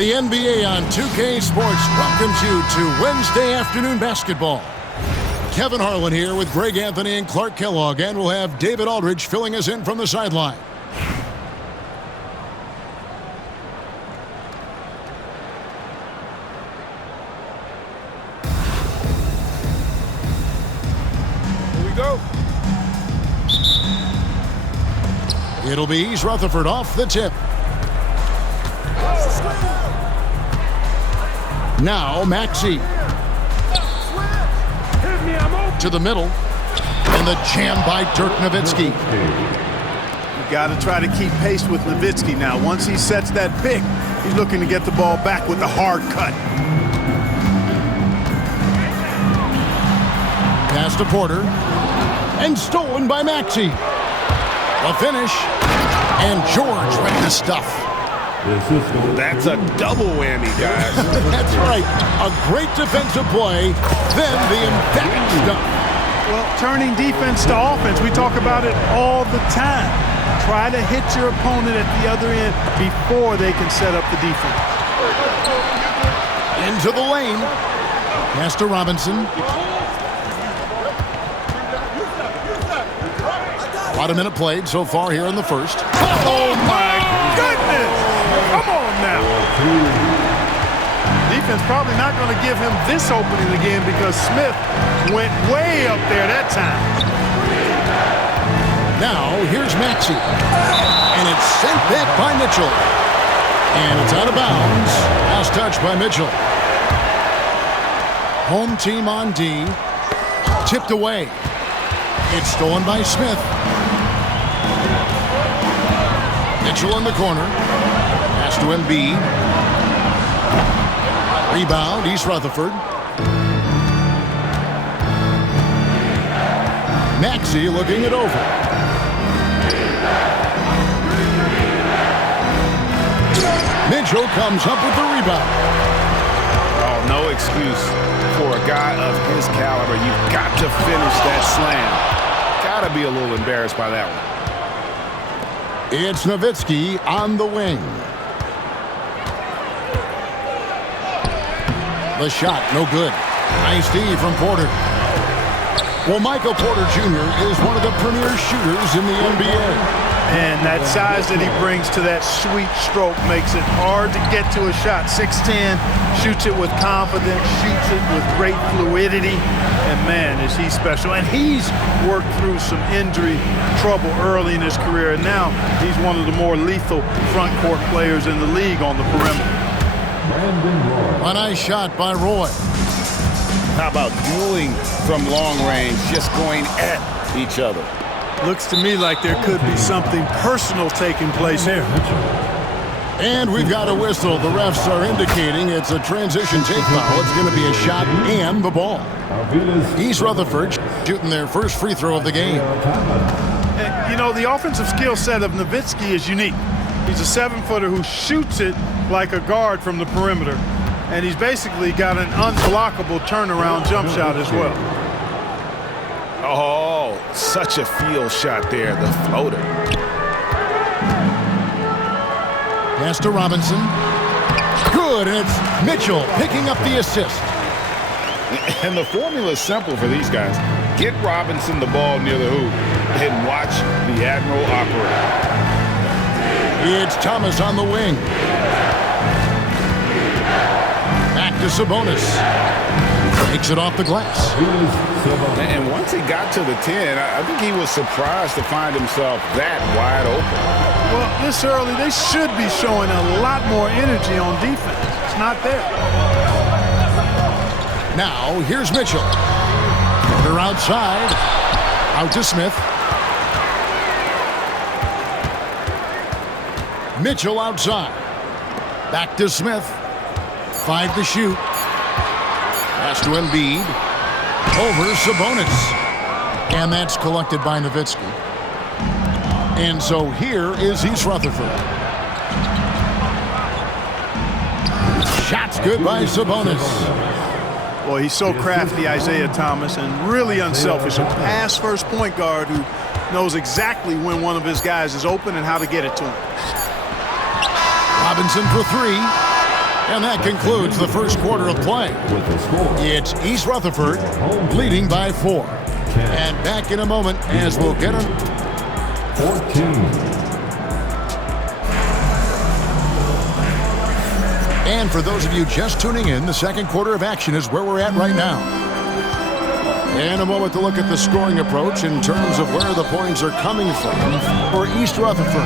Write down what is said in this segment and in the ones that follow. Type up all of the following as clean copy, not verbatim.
The NBA on 2K Sports welcomes you to Wednesday afternoon basketball. Kevin Harlan here with Greg Anthony and Clark Kellogg, and we'll have David Aldridge filling us in from the sideline. Here we go. It'll be East Rutherford off the tip. Now Maxey. To the middle. And the jam by Dirk Nowitzki. You got to try to keep pace with Nowitzki now. Once he sets that pick, he's looking to get the ball back with the hard cut. Pass to Porter. And stolen by Maxey. The finish. And George ready to stuff. That's a double whammy, guys. That's right. A great defensive play, then the emphatic stuff. Well, turning defense to offense, we talk about it all the time. Try to hit your opponent at the other end before they can set up the defense. Into the lane. Pass to Robinson. About a minute played so far here in the first. Oh, my goodness! Come on now. Defense probably not going to give him this opening again because Smith went way up there that time. Now, here's Maxey. And it's sent back by Mitchell. And it's out of bounds. Last touch by Mitchell. Home team on D. Tipped away. It's stolen by Smith. Mitchell in the corner. Pass to Embiid. Rebound, East Rutherford. Maxey looking it over. Mitchell comes up with the rebound. Oh, no excuse for a guy of his caliber. You've got to finish that slam. Got to be a little embarrassed by that one. It's Nowitzki on the wing. The shot, no good. Nice D from Porter. Well, Michael Porter Jr. is one of the premier shooters in the NBA. And that size that he brings to that sweet stroke makes it hard to get to a shot. 6'10", shoots it with confidence, shoots it with great fluidity. And, man, is he special. And he's worked through some injury trouble early in his career. And now he's one of the more lethal front court players in the league on the perimeter. A nice shot by Roy. How about dueling from long range, just going at each other? Looks to me like there could be something personal taking place here. And we've got a whistle. The refs are indicating it's a transition take foul. It's going to be a shot and the ball. East Rutherford shooting their first free throw of the game. And, you know, the offensive skill set of Nowitzki is unique. He's a 7-footer who shoots it like a guard from the perimeter. And he's basically got an unblockable turnaround jump shot as well. Oh, such a field shot there, the floater. Pass to Robinson. Good, and it's Mitchell picking up the assist. And the formula is simple for these guys. Get Robinson the ball near the hoop and watch the Admiral operate. It's Thomas on the wing. Back to Sabonis. Takes it off the glass. And once he got to the 10, I think he was surprised to find himself that wide open. Well, this early, they should be showing a lot more energy on defense. It's not there. Now, here's Mitchell. They're outside. Out to Smith. Mitchell outside. Back to Smith. 5 to shoot. Pass to Embiid. Over Sabonis. And that's collected by Nowitzki. And so here is East Rutherford. Shot's good by Sabonis. Boy, he's so crafty, Isaiah Thomas, and really unselfish. A pass-first point guard who knows exactly when one of his guys is open and how to get it to him. Robinson for 3. And that concludes the first quarter of play. It's East Rutherford leading by 4. And back in a moment as we'll get them. 14. And for those of you just tuning in, the second quarter of action is where we're at right now. In a moment to look at the scoring approach in terms of where the points are coming from for East Rutherford.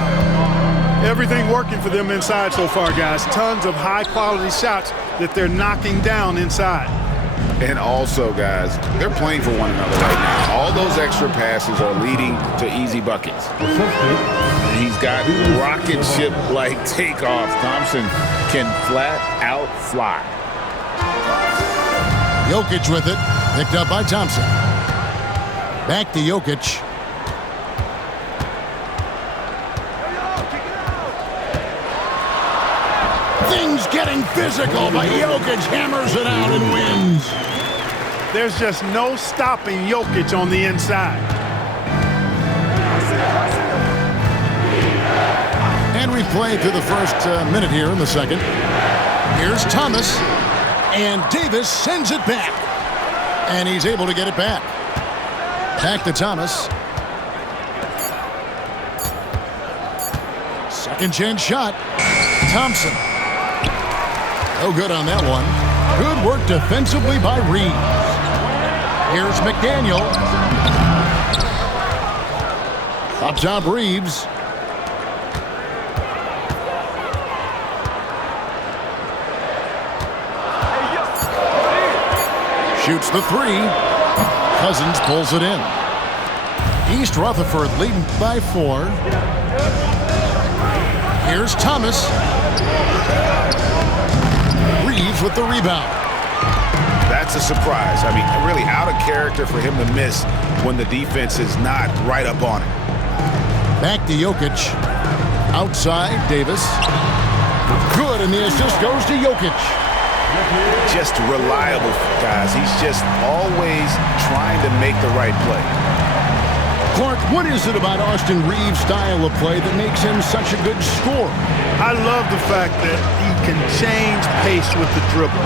Everything working for them inside so far, guys. Tons of high-quality shots that they're knocking down inside. And also, guys, they're playing for one another right now. All those extra passes are leading to easy buckets. He's got rocket ship-like takeoff. Thompson can flat out fly. Jokic with it, picked up by Thompson. Back to Jokic. Things getting physical, but Jokic hammers it out and wins. There's just no stopping Jokic on the inside. And we play through the first minute here in the second. Here's Thomas, and Davis sends it back. And he's able to get it back. Back to Thomas. Second chance shot. Thompson. No good on that one. Good work defensively by Reeves. Here's McDaniel. Up top, Reeves. Shoots the 3. Cousins pulls it in. East Rutherford leading by 4. Here's Thomas. Reeves with the rebound. That's a surprise. I mean, really out of character for him to miss when the defense is not right up on it. Back to Jokic. Outside, Davis. Good, and the assist goes to Jokic. Just reliable, guys. He's just always trying to make the right play. Clark, what is it about Austin Reeves' style of play that makes him such a good scorer? I love the fact that he can change pace with the dribble.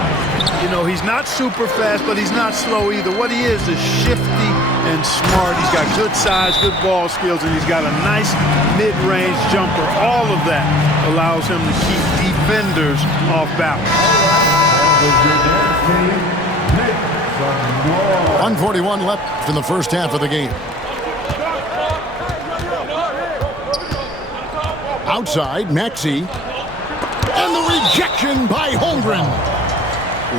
You know, he's not super fast, but he's not slow either. What he is shifty and smart. He's got good size, good ball skills, and he's got a nice mid-range jumper. All of that allows him to keep defenders off balance. 1:41 left in the first half of the game. Outside, Maxey. And the rejection by Holmgren.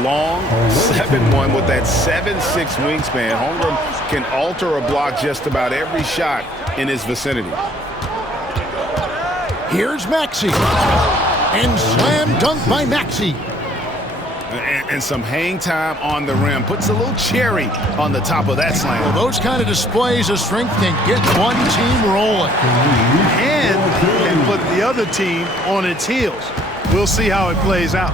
Long 7'1" with that 7'6" wingspan. Holmgren can alter a block just about every shot in his vicinity. Here's Maxey. And slam dunk by Maxey. And some hang time on the rim. Puts a little cherry on the top of that slam. Well, those kind of displays of strength can get one team rolling. And can put the other team on its heels. We'll see how it plays out.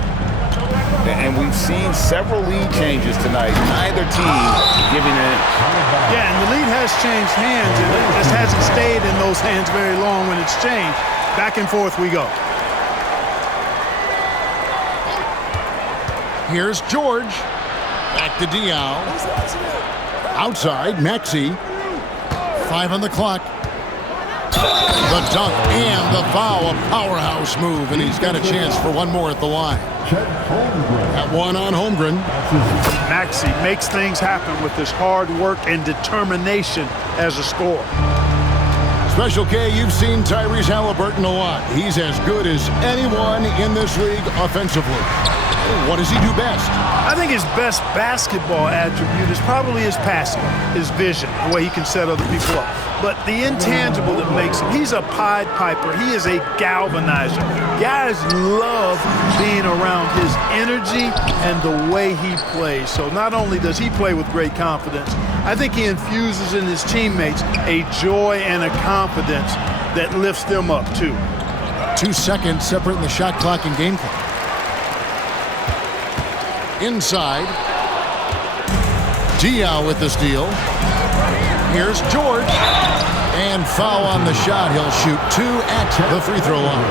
And we've seen several lead changes tonight. Neither team giving in. Yeah, and the lead has changed hands, and it just hasn't stayed in those hands very long when it's changed. Back and forth we go. Here's George. Back to Diaw. Outside, Maxey. 5 on the clock. The dunk and the foul, a powerhouse move, and he's got a chance for one more at the line. That one on Holmgren. Maxey makes things happen with his hard work and determination as a scorer. Special K, you've seen Tyrese Halliburton a lot. He's as good as anyone in this league offensively. What does he do best? I think his best basketball attribute is probably his passing, his vision, the way he can set other people up. But the intangible that makes him, he's a Pied Piper. He is a galvanizer. Guys love being around his energy and the way he plays. So not only does he play with great confidence, I think he infuses in his teammates a joy and a confidence that lifts them up too. 2 seconds separating the shot clock and game clock. Inside. Diaw with the steal. Here's George. And foul on the shot. He'll shoot 2 at the free throw line.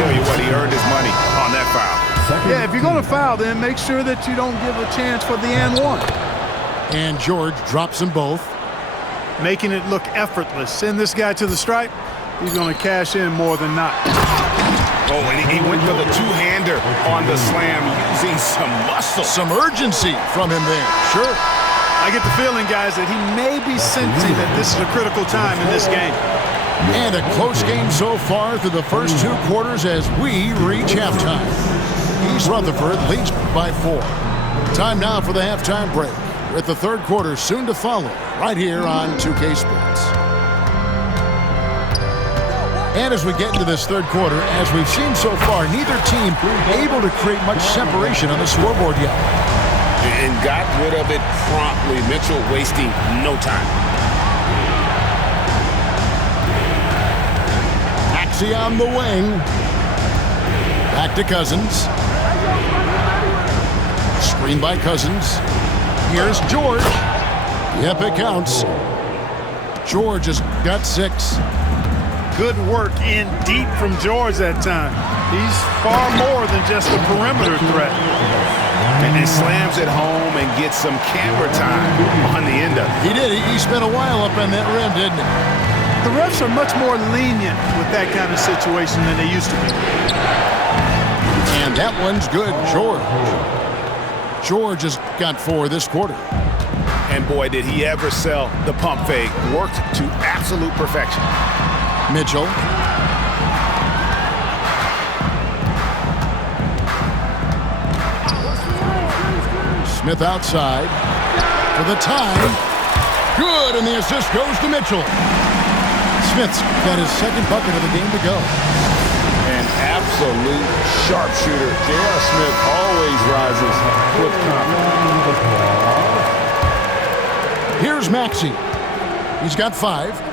tell you what, he earned his money on that foul. Yeah, if you're going to foul, then make sure that you don't give a chance for the and one. And George drops them both. Making it look effortless. Send this guy to the stripe, he's going to cash in more than not. Oh, and he went for the two-hander on the slam using some muscle. Some urgency from him there. Sure. I get the feeling, guys, that he may be sensing that this is a critical time in this game. And a close game so far through the first 2 quarters as we reach halftime. East Rutherford leads by 4. Time now for the halftime break, with the third quarter soon to follow, right here on 2K Sports. And as we get into this third quarter, as we've seen so far, neither team able to create much separation on the scoreboard yet. And got rid of it promptly. Mitchell wasting no time. Maxey on the wing. Back to Cousins. Screen by Cousins. Here's George. Yep, it counts. George has got 6. Good work in deep from George that time. He's far more than just a perimeter threat. And he slams it home and gets some camera time on the end of it. He did. He spent a while up on that rim, didn't he? The refs are much more lenient with that kind of situation than they used to be. And that one's good, George. George has got 4 this quarter. And boy, did he ever sell the pump fake. Worked to absolute perfection. Mitchell. Smith outside for the tie. Good, and the assist goes to Mitchell. Smith's got his second bucket of the game to go. An absolute sharpshooter. J.R. Smith always rises with confidence. Here's Maxey. He's got 5.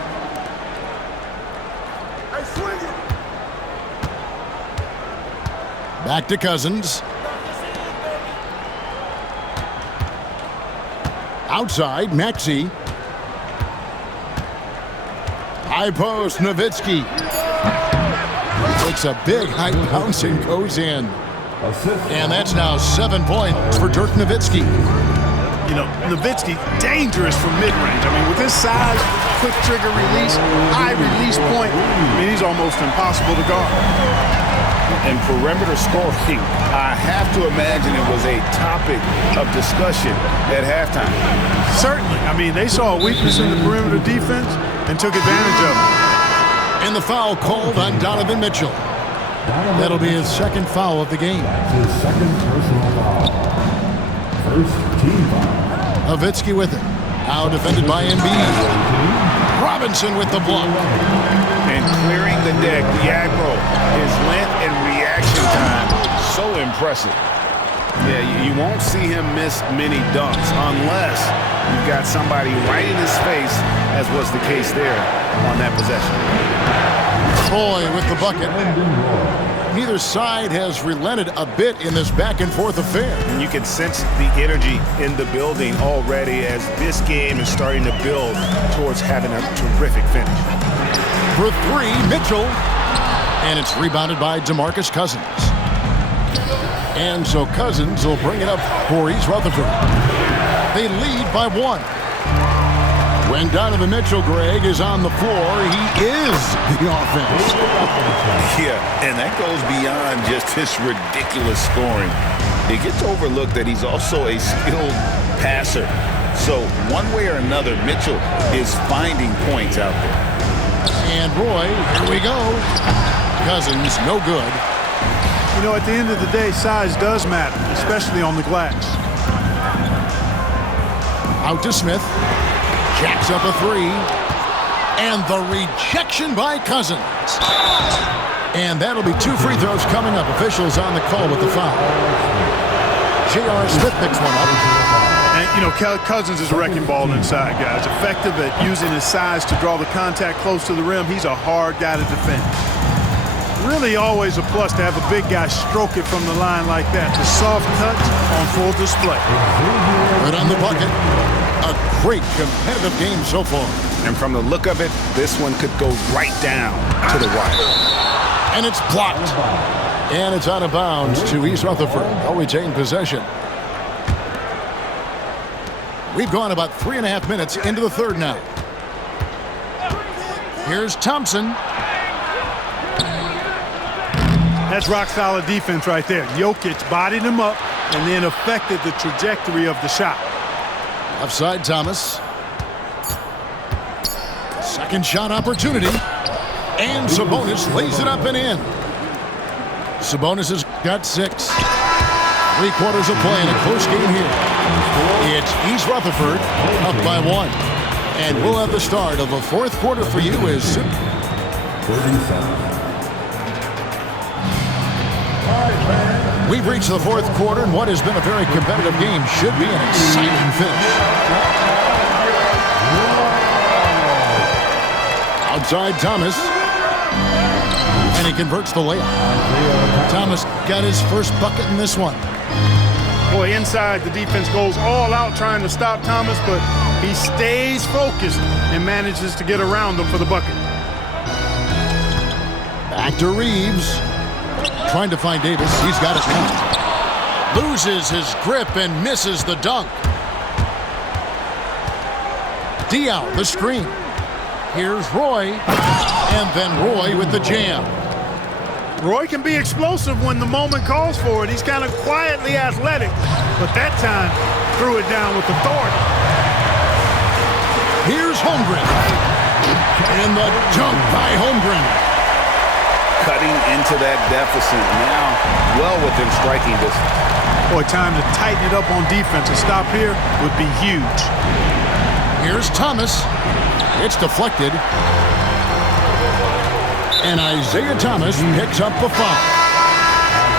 Back to Cousins. Outside, Maxey. High post, Nowitzki. Takes a big high bounce and goes in. And that's now 7 points for Dirk Nowitzki. You know, Nowitzki, dangerous from mid-range. I mean, with his size, quick trigger release, high release point, I mean, he's almost impossible to guard. And perimeter scoring, I have to imagine it was a topic of discussion at halftime. Certainly. I mean, they saw a weakness in the perimeter defense and took advantage of it. And the foul called on Donovan Mitchell. That'll be his second foul of the game. His second personal foul. First team foul. Nowitzki with it. Now defended by Embiid. Robinson with the block. And clearing the deck, Diagro, his length and reaction time, so impressive. Yeah, you won't see him miss many dunks unless you've got somebody right in his face, as was the case there on that possession. Troy with the bucket. Neither side has relented a bit in this back-and-forth affair. And you can sense the energy in the building already as this game is starting to build towards having a terrific finish. For 3, Mitchell. And it's rebounded by DeMarcus Cousins. And so Cousins will bring it up for East Rutherford. They lead by 1. When Donovan Mitchell, Greg, is on the floor, he is the offense. Yeah, and that goes beyond just his ridiculous scoring. It gets overlooked that he's also a skilled passer. So one way or another, Mitchell is finding points out there. And Roy, here we go. Cousins, no good. You know, at the end of the day, size does matter, especially on the glass. Out to Smith. Jacks up a 3. And the rejection by Cousins. And that'll be 2 free throws coming up. Officials on the call with the foul. J.R. Smith picks one up. And, you know, Cousins is a wrecking ball inside, guys. Effective at using his size to draw the contact close to the rim. He's a hard guy to defend. Really always a plus to have a big guy stroke it from the line like that. The soft touch on full display. Right on the bucket. A great competitive game so far. And from the look of it, this one could go right down to the wire. And it's blocked. And it's out of bounds to East Rutherford. They'll retain possession. We've gone about 3.5 minutes into the third now. Here's Thompson. That's rock-solid defense right there. Jokic bodied him up and then affected the trajectory of the shot. Offside Thomas. Second shot opportunity. And Sabonis lays it up and in. Sabonis has got 6. 3 quarters of play in a close game here. It's East Rutherford up by 1. And we'll have the start of the fourth quarter for you as 37. we've reached the fourth quarter, and what has been a very competitive game should be an exciting finish. Outside Thomas. And he converts the layup. Thomas got his first bucket in this one. Boy, inside the defense goes all out trying to stop Thomas, but he stays focused and manages to get around him for the bucket. Back to Reeves. Trying to find Davis. He's got it now. Loses his grip and misses the dunk. Diaw, the screen. Here's Roy. And then Roy with the jam. Roy can be explosive when the moment calls for it. He's kind of quietly athletic, but that time threw it down with authority. Here's Holmgren. And the dunk by Holmgren. Cutting into that deficit now, well within striking distance. Boy, time to tighten it up on defense. A stop here would be huge. Here's Thomas. It's deflected. And Isaiah Thomas picks up the foul.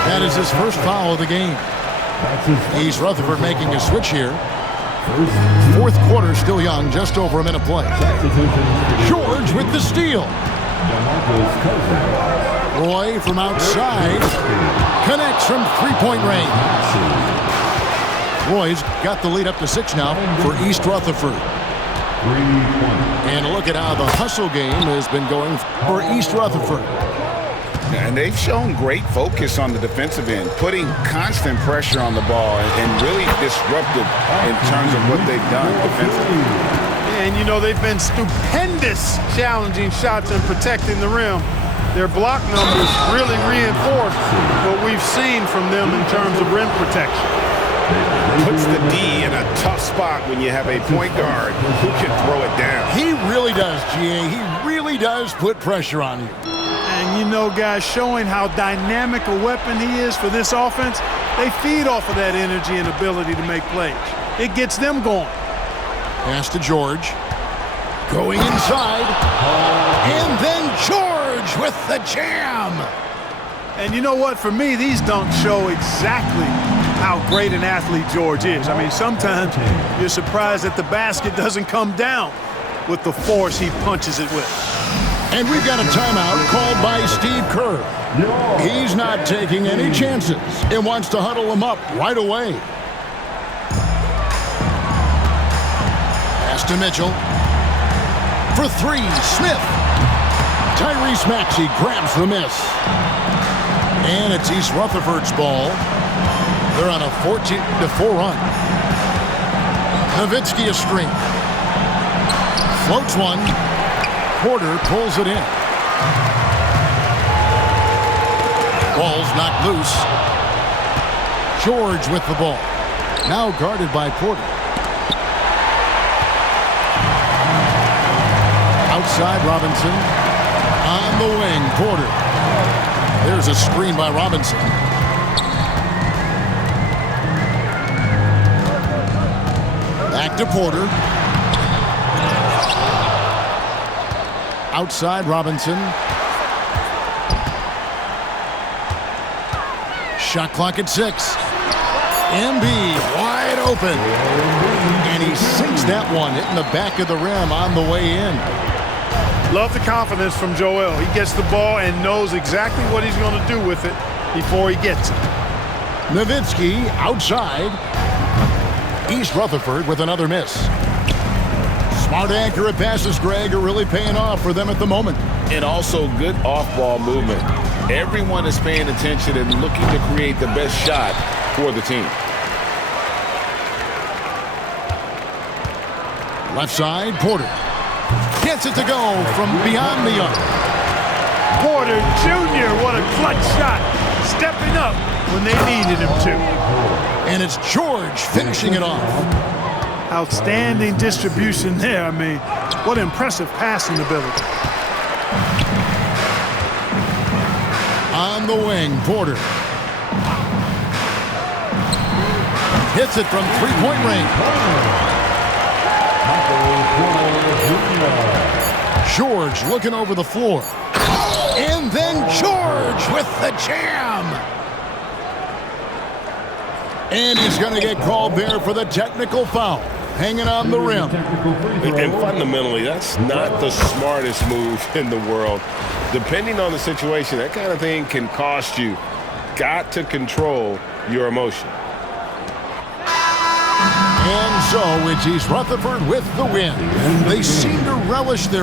That is his first foul of the game. East Rutherford making a switch here. Fourth quarter still young, just over a minute play. George with the steal. Roy from outside connects from three-point range. Roy's got the lead up to 6 now for East Rutherford. And look at how the hustle game has been going for East Rutherford. And they've shown great focus on the defensive end, putting constant pressure on the ball and really disruptive in terms of what they've done defensively. And, you know, they've been stupendous challenging shots and protecting the rim. Their block numbers really reinforce what we've seen from them in terms of rim protection. Puts the D in a tough spot when you have a point guard who can throw it down. He really does, GA. He really does put pressure on you. And, you know, guys, showing how dynamic a weapon he is for this offense, they feed off of that energy and ability to make plays. It gets them going. Pass to George. Going inside. And then George with the jam. And you know what? For me, these dunks show exactly how great an athlete George is. I mean, sometimes you're surprised that the basket doesn't come down with the force he punches it with. And we've got a timeout called by Steve Kerr. He's not taking any chances and wants to huddle him up right away. Pass to Mitchell. For 3, Smith. Tyrese Maxey grabs the miss. And it's East Rutherford's ball. They're on a 14-4 run. Nowitzki a screen. Floats one. Porter pulls it in. Ball's knocked loose. George with the ball. Now guarded by Porter. Outside Robinson. On the wing, Porter. There's a screen by Robinson. Back to Porter. Outside Robinson. Shot clock at 6. Embiid wide open. And he sinks that one, hitting the back of the rim on the way in. Love the confidence from Joel. He gets the ball and knows exactly what he's going to do with it before he gets it. Nowitzki outside. East Rutherford with another miss. Smart, accurate passes, Greg, are really paying off for them at the moment. And also good off-ball movement. Everyone is paying attention and looking to create the best shot for the team. Left side, Porter. Gets it to go from beyond the arc. Porter Jr., what a clutch shot. Stepping up when they needed him to. And it's George finishing it off. Outstanding distribution there. I mean, what impressive passing ability. On the wing, Porter. Hits it from three-point range. George looking over the floor. And then George with the jam. And he's going to get called there for the technical foul. Hanging on the rim. And fundamentally, that's not the smartest move in the world. Depending on the situation, that kind of thing can cost you. Got to control your emotion. And so it's East Rutherford with the win. They seem to relish their